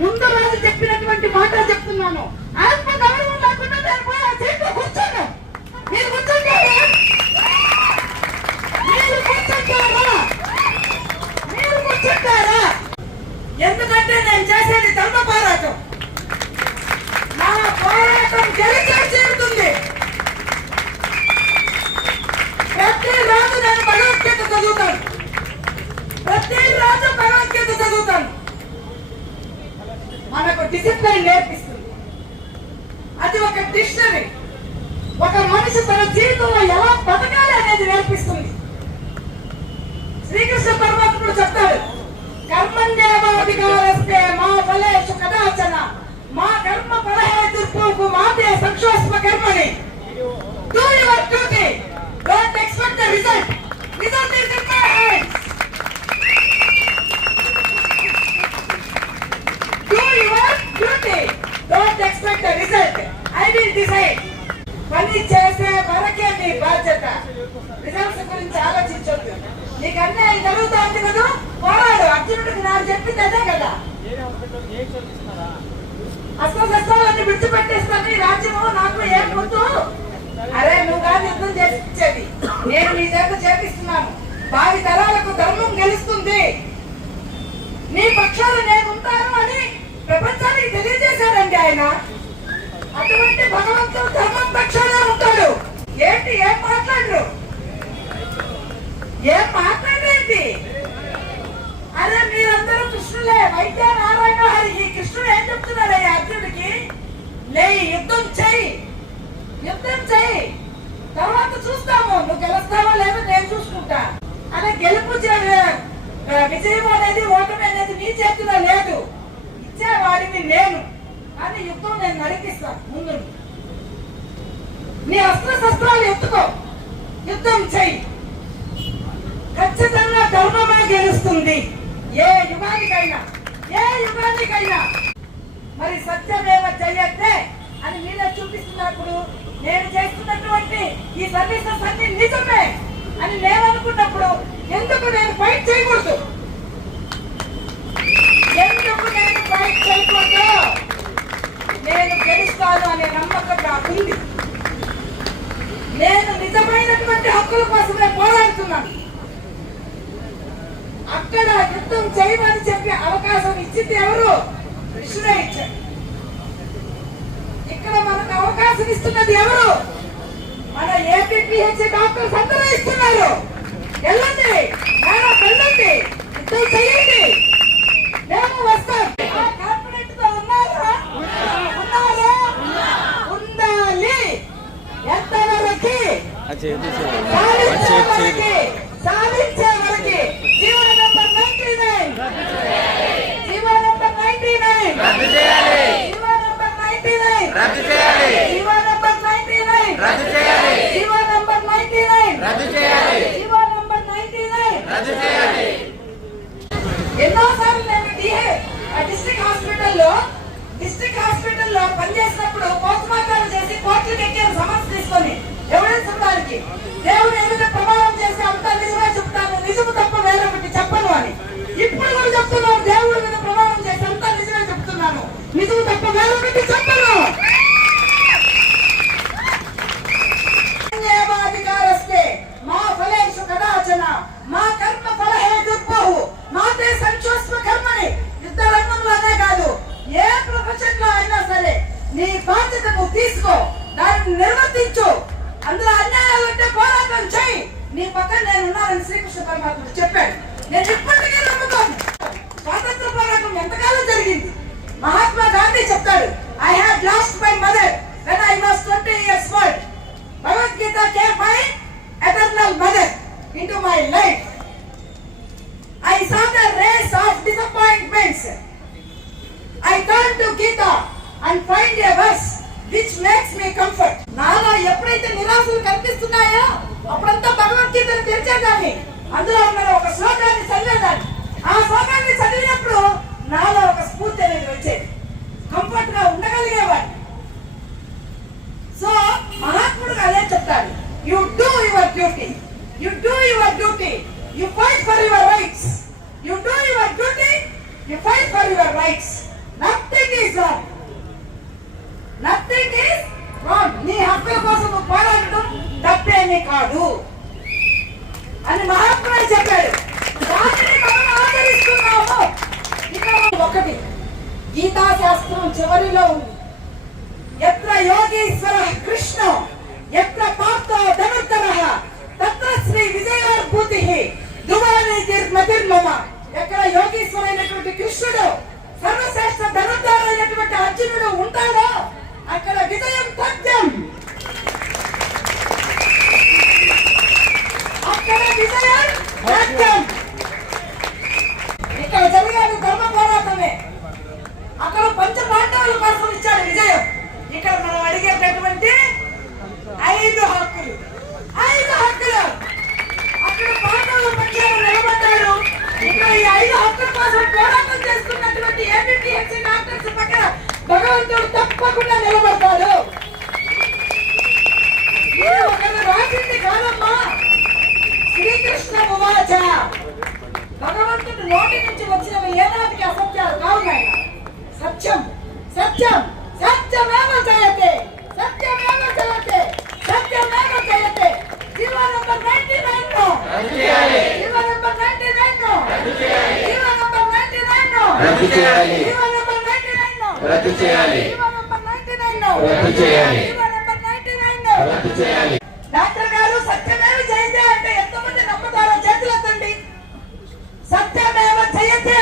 ముందు రోజు చెప్పినటువంటి మాట చెప్తున్నాను. ఆత్మ గౌరవం లేకుండా నేను పోయి ఆ సీట్లో కూర్చోను. మీరు కూర్చుంటారా? మీరు కూర్చుంటారా? మీరు కూర్చుంటారా? ఎందుకంటే నేను చేసేది ధర్మ పోరాటం. నా పోరాటం గెలిచే తీరుతుంది. ప్రతిరోజు నేను భగవద్గీత చదువుతాను. ప్రతిరోజు భగవద్గీత చదువుతాను. మనకు డిసిప్లైన్ నేర్పిస్తుంది. అది ఒక డిక్షనరీ. ఒక మనిషి తన జీవితంలో ఎలా బతకాలి అనేది నేర్పిస్తుంది. శ్రీకృష్ణ పరమాత్ముడు చెప్తాడు, కర్మణ్యేవాధికారస్తే మా ఫలేషు కదాచన మా కర్మ ఫలహేతుర్భూః మాతే సంక్షోష్మ కర్మణి. Do your duty. Don't expect the result. Result is in my hands. Do your duty. Don't expect the result. I will decide. పని చేసే వరకే నీ బాధ్యత. రిజల్ట్స్ గురించి ఆలోచించొద్దు. నీకు అన్యాయం జరుగుతా ఉంది కదా, పోరాడు. అర్జునుడికి నాకు చెప్పింది అదే కదా. అస్త్రశస్త్రాలన్నీ విడిచిపెట్టేస్తాను, ఈ రాజ్యము నాకు ఏం వద్దు. అరే నువ్వు కాదు యుద్ధం చేపించేది, నేను నీ చేత చేపిస్తున్నాను. భావి తరాలకు ధర్మం గెలుస్తుంది, నీ పక్షాలు నేను ఉంటాను అని ప్రపంచానికి తెలియజేశాడండి ఆయన. అటువంటి భగవంతుడు ధర్మం పక్షాలే ఉంటాడు. ఏంటి ఏం మాట్లాడరు? ఏం మాట్లాడేంటి? అరే మీరందరూ కృష్ణులే, వైద్య నారాయణ హరి. ఈ కృష్ణుడు ఏం చెప్తున్నాడు అర్జునుడికి? లే యుద్ధం చెయ్యి, యుద్ధం చెయ్యి, తర్వాత చూస్తాము నువ్వు గెలుస్తావో లేదో నేను చూసుకుంటా. అలా గెలుపు విజయం అనేది ఓటమి అనేది నీ చేతిలో లేదు. ఇచ్చేవాడిని నేను, కానీ యుద్ధం నేను నడిపిస్తాను. ముందు నీ అస్త్ర శస్త్రాలు ఎత్తుకో, యుద్ధం చెయ్యి. ఖచ్చితంగా ధర్మమే గెలుస్తుంది ఏ యుగానికైనా, ఏ యుగానికైనా. మరి సత్యమేవ జయతే అని మీరే చూపిస్తున్నప్పుడు, నేను చేస్తున్నటువంటి ఈ సర్వీసెస్ అన్ని నిజమే అని నేను అనుకున్నప్పుడు ఎందుకు నేను ఫైట్ చేయకూడదు? ఎందుకు నేను ఫైట్ చేయకూడదు? నేను గెలుస్తాను అనే నమ్మకం నాకుంది. నేను నిజమైనటువంటి హక్కుల కోసమే పోరాడుతున్నాను. అక్కడ యుద్ధం చేయమని చెప్పి అవకాశం ఇచ్చింది ఎవరు? కృష్ణుడే ఇచ్చాడు. ఇక్కడ మనకు అవకాశం ఇస్తున్నది ఎవరు? మన ఏపీపీహెచ్సీ డాక్టర్స్ అందరూ ఇస్తున్నారు. వెళ్ళండి, వెళ్ళండి, యుద్ధం చేయండి, మేము వస్తాం. కాన్ఫిడెంట్ తో ఉన్నారా? ఉన్నారా? ఉండాలి. ఎంతవరకు? సాధించే వరకు. GO number 99, GO number 99, GO number 99, GO number 99, GO number 99, GO number 99. ఎన్నోసార్లు నేను డిస్ట్రిక్ట్ హాస్పిటల్లో పనిచేసినప్పుడు పోస్ట్ మార్టాలు చేసి కోర్టులకు ఎక్కాను సమస్య తీసుకొని ఎవిడెన్స్ ఉండడానికి. దేవుడు ఎదుట ప్రమాణం చేసి అంతా నిజమే చెప్తాను, నిజము తప్ప వేరొకటి చెప్పను అని. ఇప్పుడు కూడా చెప్తున్నాను, దేవుడి మీద ప్రమాణం చేసి అంతా నిజమే చెప్తున్నాను, నిజము తప్ప వేరొకటి చెప్పను. అధికారస్తే మా ఫలేషు కదాచన మా కర్మ ఫలహేతుర్భూః మాతే సంక్షోష్మ కర్మణి. యుద్ధ రంగంలోనే కాదు, ఏ ప్రొఫెషన్ లో అయినా సరే నీ బాధ్యత నువ్వు తీసుకో, దాన్ని నిర్వర్తించు. అందులో అన్యాయాలు ఉంటే పోరాటం చేయి. నీ పక్కన నేను ఉన్నానని శ్రీకృష్ణ పరమాత్ముడు చెప్పాడు. నేను ఇప్పటికీ నమ్ముతాను. స్వాతంత్ర పోరాటం ఎంతకాలం జరిగింది? మహాత్మా గాంధీ చెప్తాడు, I had lost my mother when I was 20 years old. Bhagavad-gita came my eternal mother into my life. I saw the race of disappointments. I turned to Gita and find a verse which makes me comfort. నాలో ఎప్పుడైతే నిరాశలు కనిపిస్తున్నాయో అప్పుడంతా భగవద్గీతను తెరిచేదాన్ని, అందులో ఉన్న ఒక శ్లోకాన్ని చదివేదాన్ని. ఆ శ్లోకాన్ని చదివినప్పుడు నాలో ఒక స్ఫూర్తి అనేది వచ్చేది, కంఫర్ట్ గా ఉండగలిగేవాడిని. సో మహాత్ముడు అదే చెప్తాడు, you do your duty, you do your duty, you fight for your rights, you do your duty, you fight for your rights. నా హక్కుల కోసం నువ్వు పోరాడటం తప్పేమీ కాదు అని మహాత్ముడు చెప్పాడు. దానిని మనం ఆదరిస్తున్నాము. ఇక ఒకటి గీతా శాస్త్రం చివరిలో ఉంది. ఎత్ర యోగీశ్వర కృష్ణ ఎత్ర పార్థో ధనుర్ధరః తత్ర శ్రీ విజయార్భూతి ధ్రువానిర్మతిర్మమ. ఎక్కడ యోగీశ్వరైనటువంటి కృష్ణుడు సర్వశ్రేష్ఠ ధనుర్ధారైనటువంటి అర్జునుడు ఉంటాడో అక్కడ విజయం తథ్యం. అక్కడ విజయం తథ్యం. ఇక్కడ జరిగేది ధర్మ పోరాటమే. అక్కడ పంచ పాండవుల కోసం ఇచ్చాడు విజయం. ఇక్కడ మనం అడిగేటటువంటి 5 హక్కులు. అక్కడ పాండవుల పక్షాన నిలబడ్డారు. ఇక్కడ ఈ 5 హక్కుల కోసం పోరాటం చేస్తున్నటువంటి ఏపీఎస్సీ డాక్టర్స్ పక్కన భగవంతుడు తప్పకుండా నిలబడతాడు. ఇది ఒకరు రాసింది కాదమ్మా. శ్రీకృష్ణ ఉవాచ. భగవంతుడు నోటి నుంచి వచ్చినవి ఏనాటికి అసత్యాలు కావు నాయన. సత్యం సత్యం సత్యమేవ జయతే సత్యమేవ జయతే సత్యమేవ జయతే. జీవ నంబర్ 99 జీవ నంబర్ 99 జీవ నంబర్ 99 రద్దు చేయాలి. జీవ నంబర్ 99 రద్దు చేయాలి. జీవ నంబర్ 99 రద్దు చేయాలి. జీవ నంబర్ 99 రద్దు చేయాలి. డాక్టర్ గారు సత్యమేవ జయతే అంటే ఎంతమంది నమ్ముతారో చేతులెత్తండి. సత్యమేవ జయతే